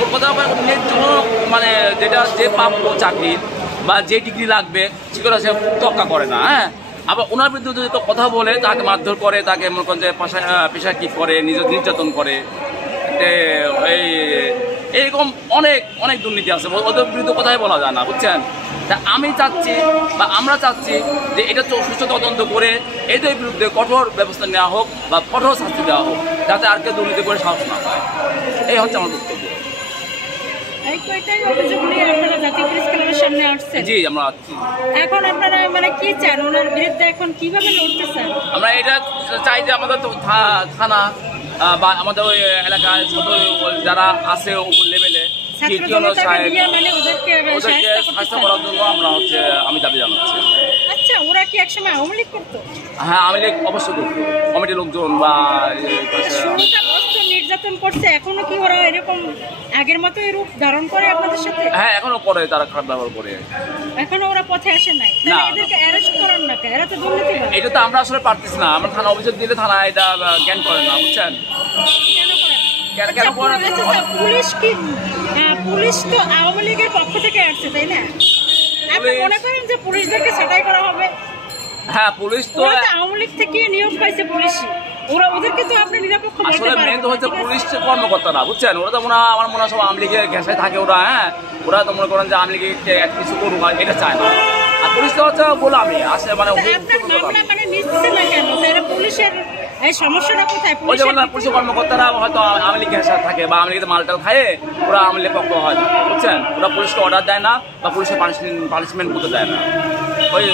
ওর কথা ন্যায্য মানে যেটা যে প্রাপ্য চাকরির বা যে ডিগ্রি লাগবে সেগুলো সে তক্কা করে না। হ্যাঁ, আবার ওনার বিরুদ্ধে যদি তো কথা বলে তাকে মারধর করে, তাকে মনে করেন যে পেশা কি করে, নির্যাতন করে, এইরকম অনেক অনেক দুর্নীতি আছে, ওদের বিরুদ্ধে কথাই বলা যায় না, বুঝছেন। তা আমি চাচ্ছি বা আমরা চাচ্ছি যে এটা সুষ্ঠু তদন্ত করে এদের বিরুদ্ধে কঠোর ব্যবস্থা নেওয়া হোক বা কঠোর শাস্তি দেওয়া হোক, যাতে আর কেউ দুর্নীতি করে সাহস না পায়। এই হচ্ছে আমার বক্তব্য। জি, আমরা এখন আপনারা মানে কি চান, ওনার বিরুদ্ধে এখন কিভাবে লড়তে চান? আমরা এটা চাই যে আমাদের তো থানা বা আমাদের ওই এলাকায় যারা আছে উপর লেভেলে ওদেরকে সাহায্য করার জন্য আমরা আমি দাবি জানাচ্ছি। আচ্ছা, ওরা কি একসময় আওয়ামী লীগ করতো? হ্যাঁ, আওয়ামী লীগ অবশ্যই করতো, কমিটির লোকজন বা নির্যাতন করছে। এখনো কি ওরা এরকম আগের মতোই রূপ ধারণ করে আপনাদের সাথে? হ্যাঁ, এখনো করে, তারা খারাপ ব্যবহার করে। এখনো ওরা পথে আসে নাই? এদেরকে অ্যারেস্ট করার না, এরা তো দুর্নীতিবাজ। এটা তো আমরা আসলে পারতেছি না। আমরা থানা অভিযোগ দিলে থানা এটা জ্ঞান করে না, বুঝছেন। পুলিশ তো আওয়ামী লীগের পক্ষ থেকে আসছে, তাই না? আপনি মনে করেন যে পুলিশদেরকে ছাঁটাই করা হবে? হ্যাঁ, পুলিশ তো আওয়ামী লীগ থেকে নিয়োগ পাইছে পুলিশই, ওদেরকে তো আপনি নিরপেক্ষ বলতে পারেন। আসলে মেন তো হচ্ছে পুলিশ কর্মকর্তারা, বুঝছেন। ওরা তো আমার মনে হয় সব আওয়ামী লীগের ঘেঁষায় থাকে ওরা। হ্যাঁ, ওরা তো মনে করেন যে আওয়ামী লীগকে কিছু করুক, এটা চায় না। আর পুলিশ তো হচ্ছে গোলামি আসে, মানে নিচ্ছে না কেন? পুলিশের এই সমস্যাটা কোথায়? পুলিশ কর্মকর্তারা হয়তো আওয়ামী লীগ ঘেঁষা থাকে বা আওয়ামী লীগের মালটাল খায়, ওরা আওয়ামী লীগের পক্ষ হয় না, বুঝছেন। ওরা পুলিশকে অর্ডার দেয় না বা পুলিশের পানিশমেন্ট করতে দেয় না, ওই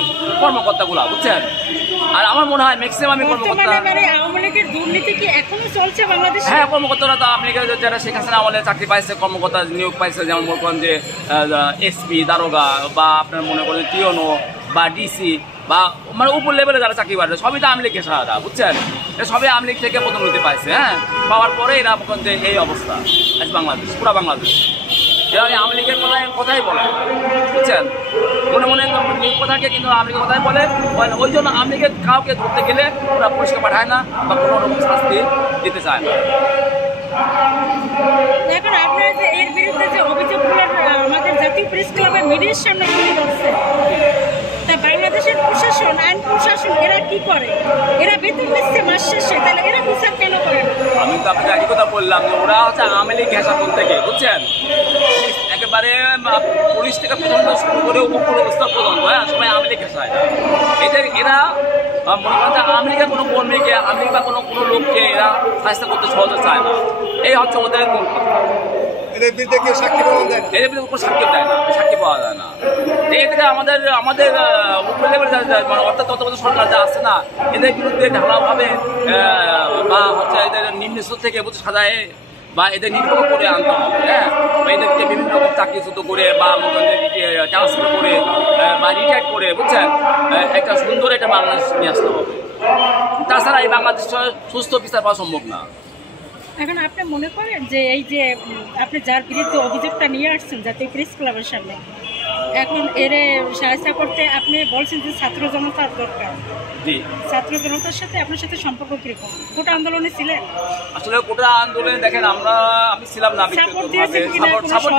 কর্মকর্তাগুলা, বুঝছেন। আর আমার মনে হয় ম্যাক্সিমামই কর্মকর্তা আওয়ামী লীগের দুর্নীতি কি এখনো চলছে বাংলাদেশে? হ্যাঁ, কর্মকর্তারা তো আওয়ামী লীগের যারা শেখ হাসিনা আমলে চাকরি পাইছে, কর্মকর্তা নিয়োগ পাইছে, যেমন মনে করেন যে এসপি, দারোগা বা আপনার মনে করেন টিওনো বা ডিসি বা মানে উপর লেভেলে যারা চাকরি পাচ্ছে সবই তো আওয়ামী লীগ ঘেঁষারা, বুঝছেন। সবই আওয়ামী লীগ থেকে পদোন্নতি পাইছে। হ্যাঁ, পাওয়ার পরে এরা মনে করেন যে এই অবস্থা আজ বাংলাদেশ, পুরা বাংলাদেশ। এরা আওয়ামী লীগের কথাই বলে, বুঝছেন। মনে মনে নিয়োগ কথাকে কিন্তু আওয়ামী লীগের কথাই বলে। ওই জন্য আওয়ামী লীগের কাউকে ধরতে গেলে ওরা পুলিশকে পাঠায় না বা কোনো রকম শাস্তি দিতে চায় না। এখন আপনারা যে এর বিরুদ্ধে যে অভিযোগগুলো আমাদের জাতীয় প্রেস ক্লাবের মিডিয়ার সামনে তুলে ধরছে, তা বাংলাদেশের প্রশাসন, আইন প্রশাসন এরা কি করে? এরা বেতন নিচ্ছে মাস শেষে, তাহলে এরা বিচার কেন করে? আমি তো আপনাকে একই কথা বললাম যে ওরা হচ্ছে আওয়ামী লীগ ঘেঁষা থেকে, বুঝছেন। একেবারে পুলিশ থেকে পর্যন্ত শুরু করে উপর স্তর পর্যন্ত, হ্যাঁ, সবাই আওয়ামী লীগ ঘেঁষায়। এরা মনে করেন যে আওয়ামী লীগের কোনো কর্মীকে, আওয়ামী লীগ বা কোনো লোককে এরা সাহায্য করতে সহজে চায় না। এই হচ্ছে ওদের মূল কথা। এদের বিরুদ্ধে কেউ সাক্ষী পাওয়া যায় না, এদের বিরুদ্ধে কোনো সাক্ষী দেয় না, সাক্ষী পাওয়া যায় না। এদিকে আমাদের উপর লেভেলে অর্থাৎ তত্ত্বাবধায়ক সরকার যা আছে না, এদের বিরুদ্ধে ঢালাওভাবে বা হচ্ছে এদের নিম্ন স্তর থেকে সাজায় বা এদের নির্ভর করে আনতে হবে। হ্যাঁ, এদেরকে বিভিন্ন রকম চাকরিচ্যুত করে বা ট্রান্সফার করে বা রিটায়ার করে, বুঝছেন, একটা সুন্দর একটা বাংলাদেশ নিয়ে আসতে হবে। তাছাড়া এই বাংলাদেশ সুস্থ বিচার পাওয়া সম্ভব না। এখন আপনি মনে করেন যে এই যে আপনি যার বিরুদ্ধে অভিযোগটা নিয়ে আসছেন জাতীয় প্রেস ক্লাবের সামনে, এখন এর সাহায্য করতে আপনি বলছেন যে ছাত্র জনতার দরকার। জি, ছাত্র জনতার সাথে আপনার সাথে সম্পর্ক কিরকম? কোটা আন্দোলনে ছিলেন? আসলে কোটা আন্দোলনে দেখেন আমি ছিলাম না,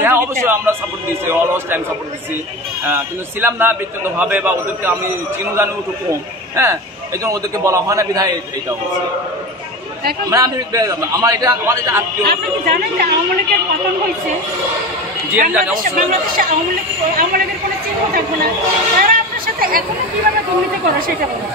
হ্যাঁ অবশ্যই আমরা সাপোর্ট দিয়েছি, অলওয়েজ টাইম সাপোর্ট দিচ্ছি, কিন্তু ছিলাম না ব্যক্তিগতভাবে বা ওদেরকে আমি চিনো জানি একটু কম। হ্যাঁ, এই জন্য ওদেরকে বলা হয় না, বিধায় এটা হচ্ছে। মানে আমার এটা আত্মীয়। আপনি কি জানেন যে আওয়ামী লীগের পতন হয়েছে? বাংলাদেশে আওয়ামী লীগের কোনো চিহ্ন থাকবে না। তারা আপনার সাথে এখনো কিভাবে দুর্নীতি করে সেটা বলুন।